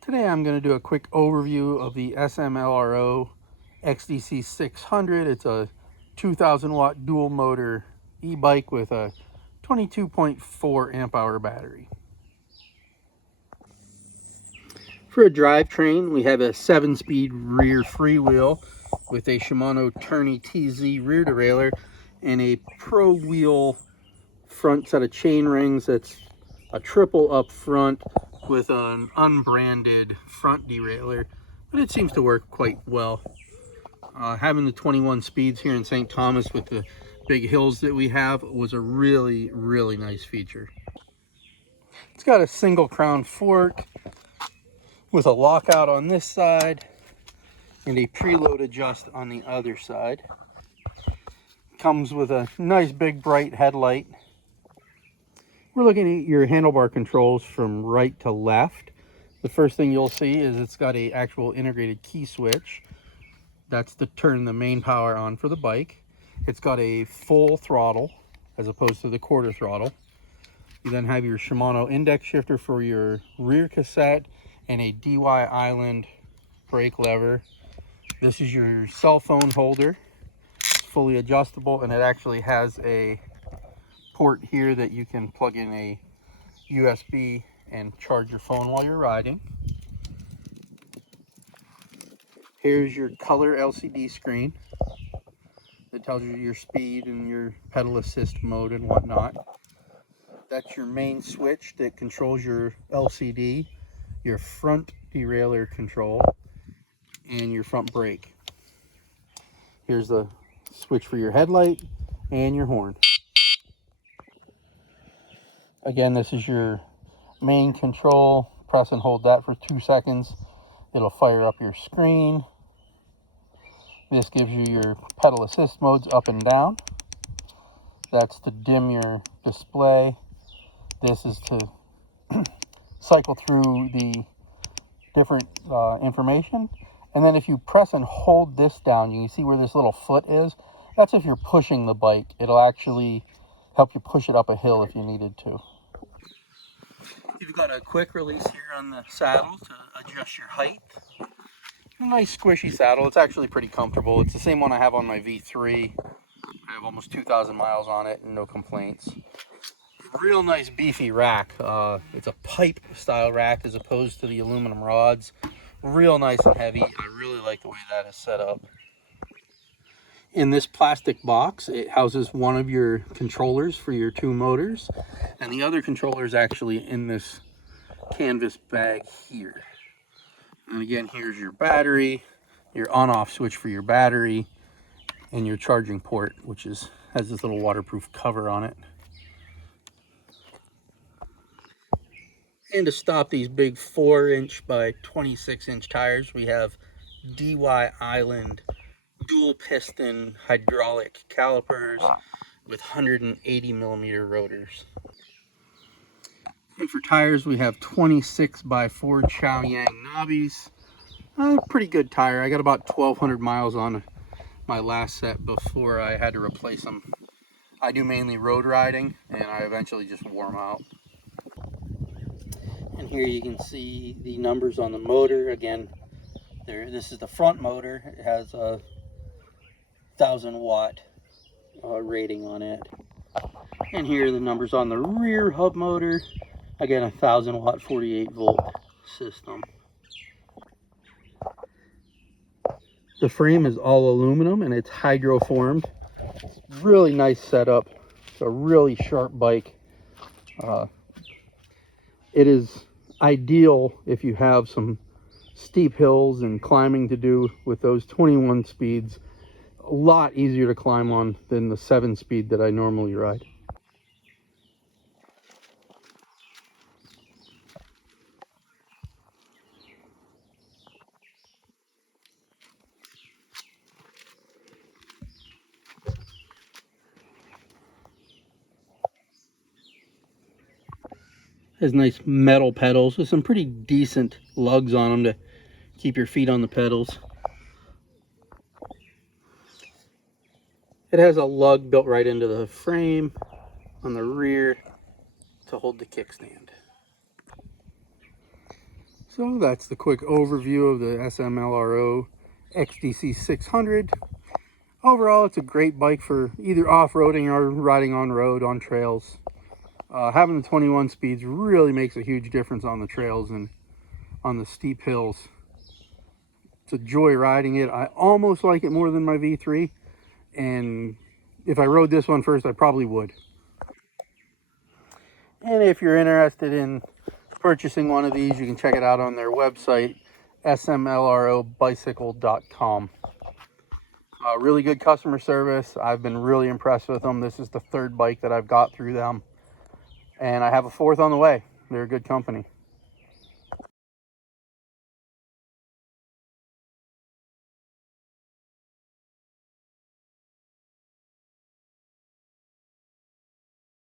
Today I'm going to do a quick overview of the SMLRO XDC600. It's a 2000 watt dual motor e-bike with a 22.4 amp hour battery. For a drivetrain, we have a 7-speed rear freewheel with a Shimano Tourney TZ rear derailleur and a Pro Wheel front set of chain rings that's a triple up front with an unbranded front derailleur, but it seems to work quite well. Having the 21 speeds here in St. Thomas with the big hills that we have was a really nice feature. It's got a single crown fork with a lockout on this side and a preload adjust on the other side. Comes with a nice big bright headlight. We're looking at your handlebar controls from right to left. The first thing you'll see is it's got an actual integrated key switch. That's to turn the main power on for the bike. It's got a full throttle as opposed to the quarter throttle. You then have your Shimano index shifter for your rear cassette and a DY Island brake lever. This is your cell phone holder. It's fully adjustable, and it actually has a port here that you can plug in a USB and charge your phone while you're riding. Here's your color LCD screen that tells you your speed and your pedal assist mode and whatnot. That's your main switch that controls your LCD, your front derailleur control, and your front brake. Here's the switch for your headlight and your horn. Again, this is your main control. Press and hold that for 2 seconds. It'll fire up your screen. This gives you your pedal assist modes up and down. That's to dim your display. This is to cycle through the different information. And then if you press and hold this down, you can see where this little foot is. That's if you're pushing the bike. It'll actually help you push it up a hill if you needed to. You've got a quick release here on the saddle to adjust your height. A nice squishy saddle. It's actually pretty comfortable. It's the same one I have on my V3. I have almost 2,000 miles on it and no complaints. Real nice beefy rack. It's a pipe style rack as opposed to the aluminum rods. Real nice and heavy. I really like the way that is set up. In this plastic box, it houses one of your controllers for your 2 motors, and the other controller is actually in this canvas bag here. And again, here's your battery, your on-off switch for your battery, and your charging port, which has this little waterproof cover on it. And to stop these big 4-inch by 26-inch tires, we have DY Island dual piston hydraulic calipers with 180 millimeter rotors. And for tires, we have 26 by 4 Chow Yang knobbies. Pretty good tire. I got about 1,200 miles on my last set before I had to replace them. I do mainly road riding, and I eventually just wore them out. And here you can see the numbers on the motor. Again, this is the front motor. It has a 1,000 watt rating on it. And here are the numbers on the rear hub motor. Again, 1,000 watt 48 volt system. The frame is all aluminum and it's hydroformed. Really nice setup. It's a really sharp bike. It is ideal if you have some steep hills and climbing to do with those 21 speeds. A lot easier to climb on than the 7-speed that I normally ride. Has nice metal pedals with some pretty decent lugs on them to keep your feet on the pedals. It has a lug built right into the frame on the rear to hold the kickstand. So that's the quick overview of the SMLRO XDC600. Overall, it's a great bike for either off-roading or riding on road, on trails. Having the 21 speeds really makes a huge difference on the trails and on the steep hills. It's a joy riding it. I almost like it more than my V3, and if I rode this one first, I probably would. And if you're interested in purchasing one of these, you can check it out on their website, smlrobicycle.com. Really good customer service. I've been really impressed with them. This is the third bike that I've got through them, and I have a fourth on the way. They're a good company.